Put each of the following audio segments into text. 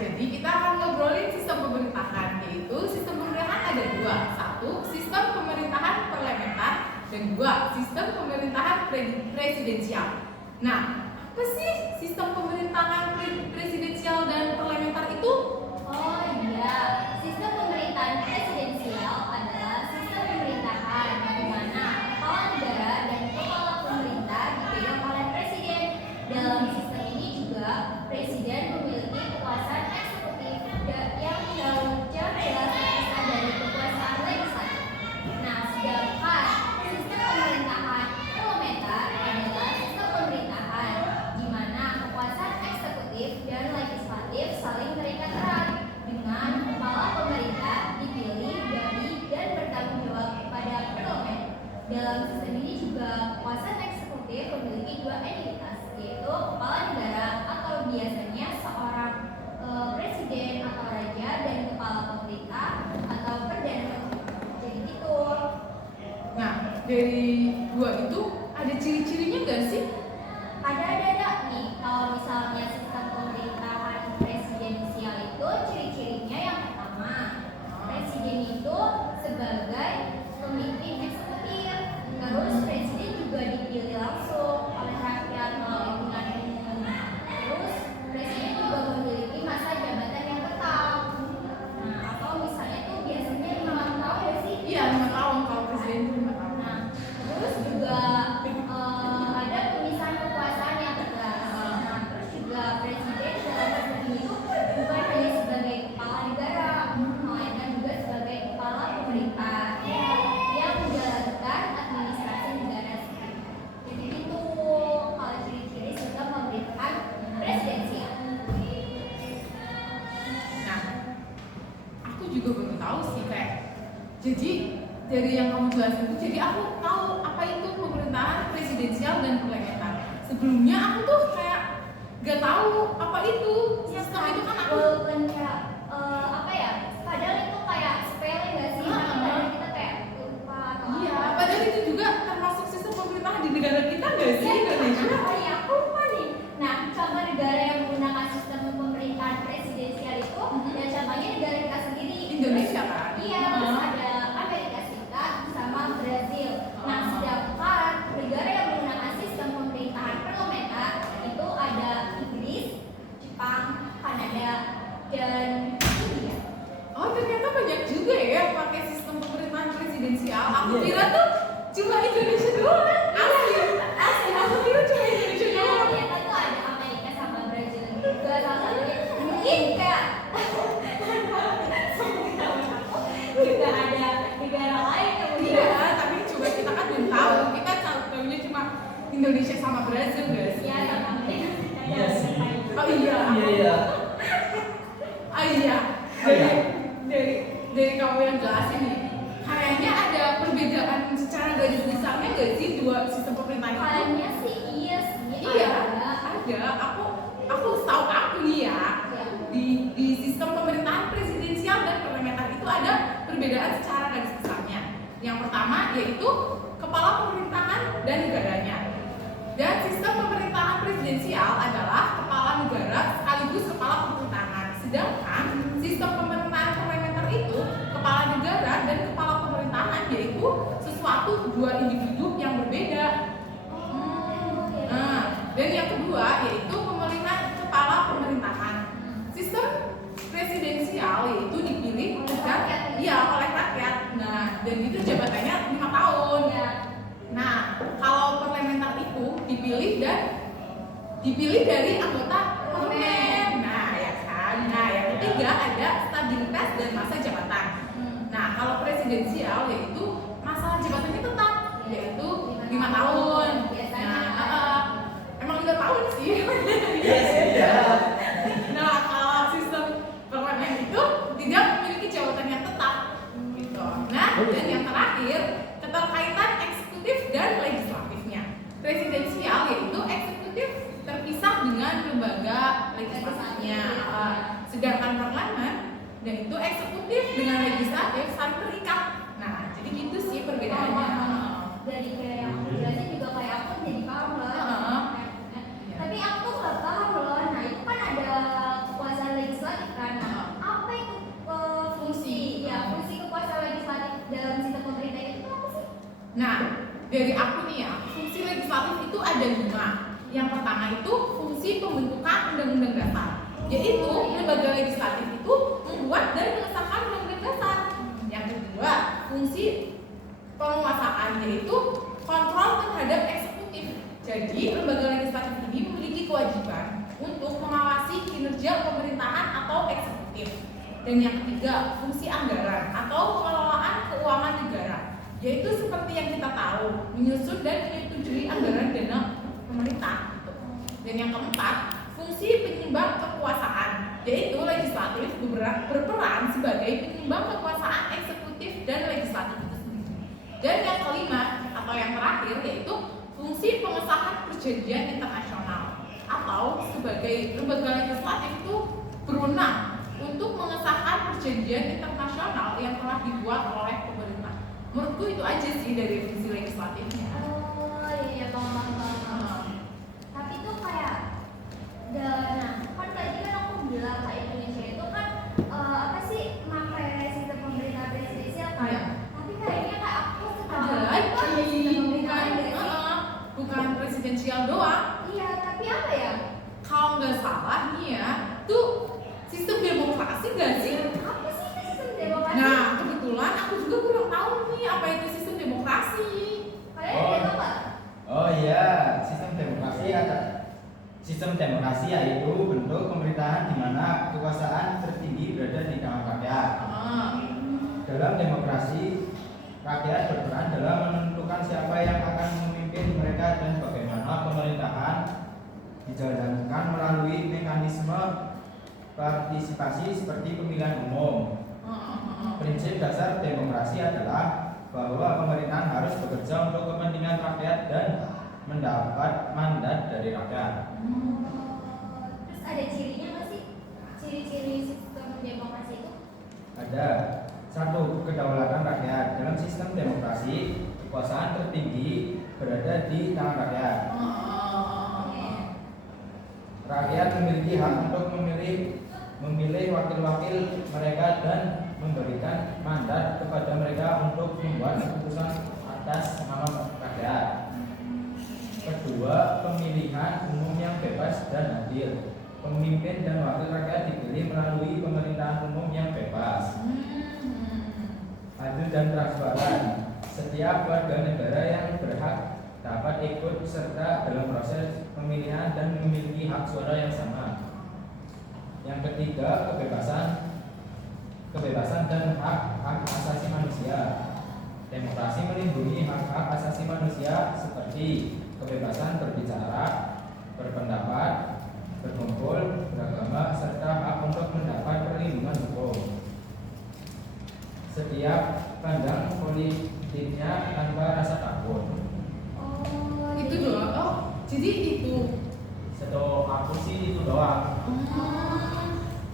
jadi kita akan ngobrolin sistem pemerintahan, yaitu sistem pemerintahan ada dua. Satu, sistem pemerintahan parlementer, dan dua, sistem pemerintahan presidensial. Nah, apa sih sistem pemerintahan presidensial dan parlementer itu? Oh iya, sistem pemerintahan presidensial adalah sistem pemerintahan di mana kepala negara dan kepala pemerintah dipegang oleh presiden. Dalam sistem ini juga presiden memiliki kekuasaan eksekutif yang jauh terpisah dari kekuasaan legislatif. Nah, sedangkan sistem pemerintahan parlementer adalah sistem pemerintahan di mana kekuasaan eksekutif dan legislatif saling terikat erat dengan kepala pemerintah dipilih dari dan bertanggung jawab kepada parlemen. Dalam sistem ini juga kekuasaan eksekutif memiliki dua entitas, yaitu kepala negara atau biasanya seorang presiden atau raja dan kepala pemerintah atau perdana menteri. Jadi gitu. Nah, dari dua itu ada ciri-cirinya nggak sih? Ada nih. Kalau misalnya sistem pemerintahan presidensial itu ciri-cirinya yang pertama, presiden itu sebagai pemimpin eksekutif. Terus presiden juga dipilih langsung oleh rakyat melalui pemilihan umum. Terus presiden juga memiliki masa jabatan yang tetap. Nah, atau misalnya tuh biasanya 5 tahun ya sih? Iya, 5 tahun kalau presiden itu 5 tahun. Nah, terus juga ada pemisahan kekuasaan yang tegas. Nah, terus juga presiden dalam sistem itu bukan hanya sebagai kepala negara, melainkan juga sebagai kepala pemerintah yang menjalankan administrasi negara sendiri. Jadi itu kalau ciri-ciri sistem pemerintahan presidensial. Nah, aku juga baru tahu sih kayak. Jadi dari yang kamu jelasin itu, jadi aku tahu apa itu pemerintahan presidensial dan parlementer. Sebelumnya aku tuh kayak gak tahu apa itu sistem itu kan aku. Walaupun kayak apa ya? Padahal itu kayak sepele nggak sih? Tapi kadang kita kayak lupa atau Iya, apa. padahal itu juga termasuk sistem pemerintahan di negara kita nggak sih, Indonesia? Oh iya, aku lupa nih. Nah, contoh negara yang menggunakan sistem pemerintahan presidensial itu dan contohnya negara kita sendiri. Indonesia kan? Iya, terus ada Amerika Serikat sama Brazil. Nah, sedangkan negara yang menggunakan sistem pemerintahan parlementer itu ada Inggris, Jepang, Kanada, dan India. Oh, ternyata banyak juga ya pakai sistem pemerintahan presidensial. Aku Iya. kira tuh cuma Indonesia doang. Asli, aku kira cuma Indonesia Iya, doang. ternyata tuh ada Amerika sama Brazil juga salah satunya. Mungkin kayak juga ada negara lain kemudian. Iya, tapi coba kita kan belum tahu. Kita tahunya cuma Indonesia sama Brazil guys. Iya, sama Amerika. Iya sih. Oh iya. Iya. Oh iya. Dari kamu yang jelasin nih, kayaknya ada perbedaan secara garis besarnya nggak sih dua sistem pemerintahan itu? Kayaknya sih iya sih. Iya, Ada. ada. Aku tahu aku nih ya. Di sistem pemerintahan presidensial dan parlementer itu ada perbedaan secara garis besarnya. Yang pertama yaitu kepala pemerintahan dan negaranya. Dan sistem pemerintahan presidensial adalah kepala negara sekaligus kepala pemerintahan. Sedangkan sistem pemerintahan parlementer itu kepala negara dan kepala pemerintahan, yaitu sesuatu dua individu yang berbeda. Nah, dan yang kedua yaitu pemilihan kepala pemerintahan. Sistem presidensial yaitu dipilih oleh rakyat. Nah, dan itu jabatannya 5 tahun. Nah, kalau parlementer itu dipilih dari anggota parlemen. Nah, ya kan. Nah, yang ketiga ada stabilitas dan masa jabatan. Nah, kalau presidensial yaitu masa jabatannya tetap, yaitu 5 tahun. Nah, emang 5 tahun sih. Iya sih. Iya. Nah, kalau sistem parlemen itu tidak memiliki jabatan yang tetap gitu. Nah, dan yang terakhir keterkaitan eksekutif dan legislatifnya. Presidensial yaitu eksekutif terpisah dengan lembaga legislatifnya. Sedangkan parlemen dan itu eksekutif dengan legislatif saling terikat. Nah, jadi gitu sih perbedaannya. Dari kayak yang aku jelasin juga kayak aku jadi paham lah. Tapi aku tuh nggak paham loh. Nah, itu kan ada kekuasaan legislatif pembentukan undang-undang dasar, yaitu lembaga legislatif itu membuat dan mengesahkan undang-undang dasar. Yang kedua, fungsi penguasaan yaitu kontrol terhadap eksekutif. Jadi lembaga legislatif ini memiliki kewajiban untuk mengawasi kinerja pemerintahan atau eksekutif. Dan yang ketiga, fungsi anggaran atau pengelolaan keuangan negara, yaitu seperti yang kita tahu, menyusun dan menyetujui anggaran dana pemerintah. Dan yang keempat, fungsi penyeimbang kekuasaan, yaitu legislatif berperan sebagai penyeimbang kekuasaan eksekutif dan legislatif itu sendiri. Dan yang kelima atau yang terakhir yaitu fungsi pengesahan perjanjian internasional, atau sebagai lembaga legislatif itu berwenang untuk mengesahkan perjanjian internasional yang telah dibuat oleh pemerintah. Menurutku itu aja sih dari fungsi legislatifnya. Oh iya, paham. Tapi tuh kayak, nah kan tadi kan aku bilang kayak Indonesia itu kan apa sih pakai sistem pemerintahan presidensial kan? Iya. Tapi kayaknya kayak aku Ada setelah lagi, sistem pemerintahan bukan presidensial doang. Iya, tapi apa ya? Kalau nggak salah nih ya, tuh sistem demokrasi nggak sih? Apa sih itu sistem demokrasi? Nah, kebetulan aku juga kurang tahu nih apa itu sistem demokrasi. Kalian udah tahu nggak? Oh iya, sistem demokrasi yaitu bentuk pemerintahan di mana kekuasaan tertinggi berada di tangan rakyat. Dalam demokrasi, rakyat berperan dalam menentukan siapa yang akan memimpin mereka dan bagaimana pemerintahan dijalankan melalui mekanisme partisipasi seperti pemilihan umum. Prinsip dasar demokrasi adalah bahwa pemerintahan harus bekerja untuk kepentingan rakyat dan mendapat mandat dari rakyat. Terus ada cirinya nggak sih? Ciri-ciri sistem demokrasi itu? Ada. 1. Kedaulatan rakyat. Dalam sistem demokrasi, kekuasaan tertinggi berada di tangan rakyat. Rakyat memiliki hak untuk memilih wakil-wakil mereka dan memberikan mandat kepada mereka untuk membuat keputusan atas nama rakyat. Kedua, pemilihan umum yang bebas dan adil. Pemimpin dan wakil rakyat dipilih melalui pemerintahan umum yang bebas, adil dan transparan. Setiap warga negara yang berhak dapat ikut serta dalam proses pemilihan dan memiliki hak suara yang sama. Yang ketiga, kebebasan dan hak asasi manusia. Demokrasi melindungi hak asasi manusia seperti kebebasan berbicara, berpendapat, berkumpul, beragama, serta hak untuk mendapat perlindungan hukum. Setiap pandang politiknya tanpa rasa takut. Oh, Itu doang. Oh, jadi itu. Setahu aku sih itu doang.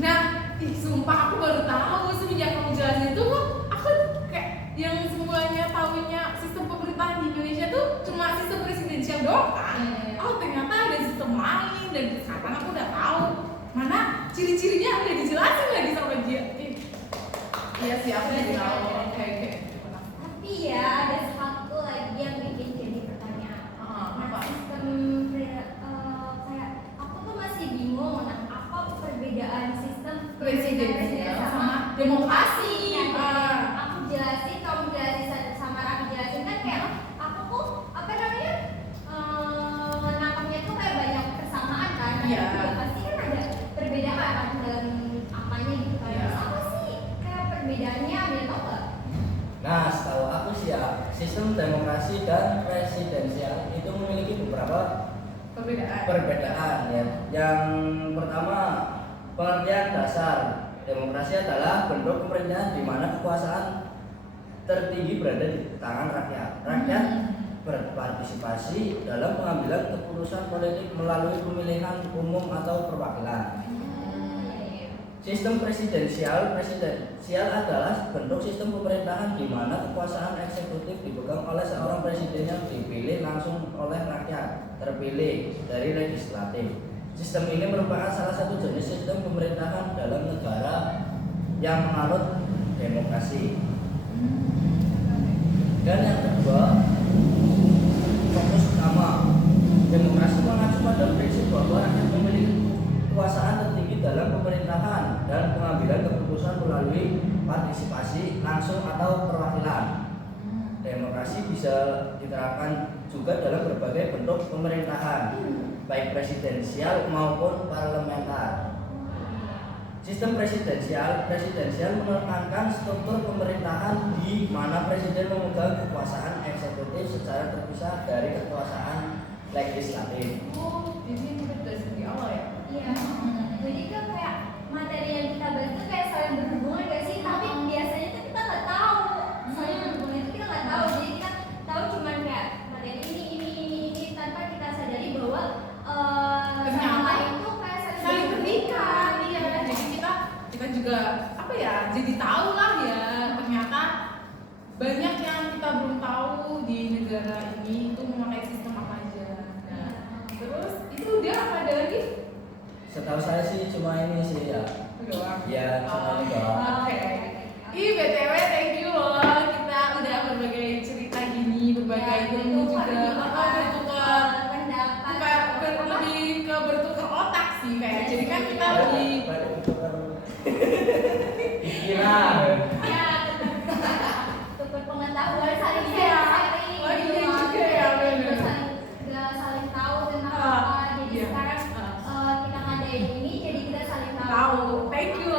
Nah, sumpah aku baru tahu semenjak kamu jelasin itu kok aku kayak yang semuanya tahunya sistem pemerintahan di Indonesia tuh cuma sistem presidensial doang kan. Oh, ternyata ada sistem lain dan sekarang aku udah tahu. Mana ciri-cirinya udah dijelasin lagi sama dia. Iya sih, aku udah tahu. Oke. Tapi ya ada satu lagi yang bikin jadi pertanyaan. Apa? Sistem kayak aku tuh masih bingung apa perbedaan sistem Presidensial sama demokrasi. Aku jelasin, kamu jelasin sama Raffi jelasin kan kayak aku tuh apa namanya nangkapnya tuh kayak banyak persamaan kan. Iya. Juga pasti kan ada perbedaan kan dalam apanya gitu kan. Iya. Apa sih kayak perbedaannya ada tau nggak? Nah, setahu aku sih ya, sistem demokrasi dan presidensial itu memiliki beberapa perbedaan ya. Yang pertama, pengertian dasar demokrasi adalah bentuk pemerintahan di mana kekuasaan tertinggi berada di tangan rakyat. Rakyat berpartisipasi dalam pengambilan keputusan politik melalui pemilihan umum atau perwakilan. Sistem presidensial adalah bentuk sistem pemerintahan di mana kekuasaan eksekutif dipegang oleh seorang presiden yang dipilih langsung oleh rakyat, terpilih dari legislatif. Sistem ini merupakan salah satu jenis sistem pemerintahan dalam negara yang menganut demokrasi. Dan yang kedua, fokus utama demokrasi mengacu pada prinsip bahwa rakyat memiliki pemerintahan dan pengambilan keputusan melalui partisipasi langsung atau perwakilan. Demokrasi bisa diterapkan juga dalam berbagai bentuk pemerintahan, baik presidensial maupun parlementer. Sistem presidensial menekankan struktur pemerintahan di mana presiden memegang kekuasaan eksekutif secara terpisah dari kekuasaan legislatif. Oh, jadi ini udah dari awal ya? Iya. Jadi kan kayak materi yang kita bahas itu kayak saling berhubungan gak sih? Tapi biasanya tuh kita nggak tahu saling berhubungan itu kita nggak tahu. Jadi kita tahu cuman kayak materi ini tanpa kita sadari bahwa sama itu kayak Saling terikat, iya. Jadi kita juga apa ya? Jadi tahu lah ya. Ternyata banyak yang kita belum tahu di negara ini itu memakai sistem apa aja. Nah, terus itu udah apa ada lagi? Setahu saya sih cuma ini sih ya. Doang. Ya, cuma ini doang. Oke. Ih, BTW thank you loh. Kita udah berbagi cerita gini, berbagi ilmu juga. Bertukar pendapat. lebih ke bertukar otak sih kayak. Jadi kan kita lebih Pikiran. Ya, tukar pengetahuan saling Iya. sharing. Oh, iya gitu. juga ya, bener. Saling tahu tentang Ah, apa. Jadi iya. sekarang kita ngadain ini jadi kita saling tahu. Thank you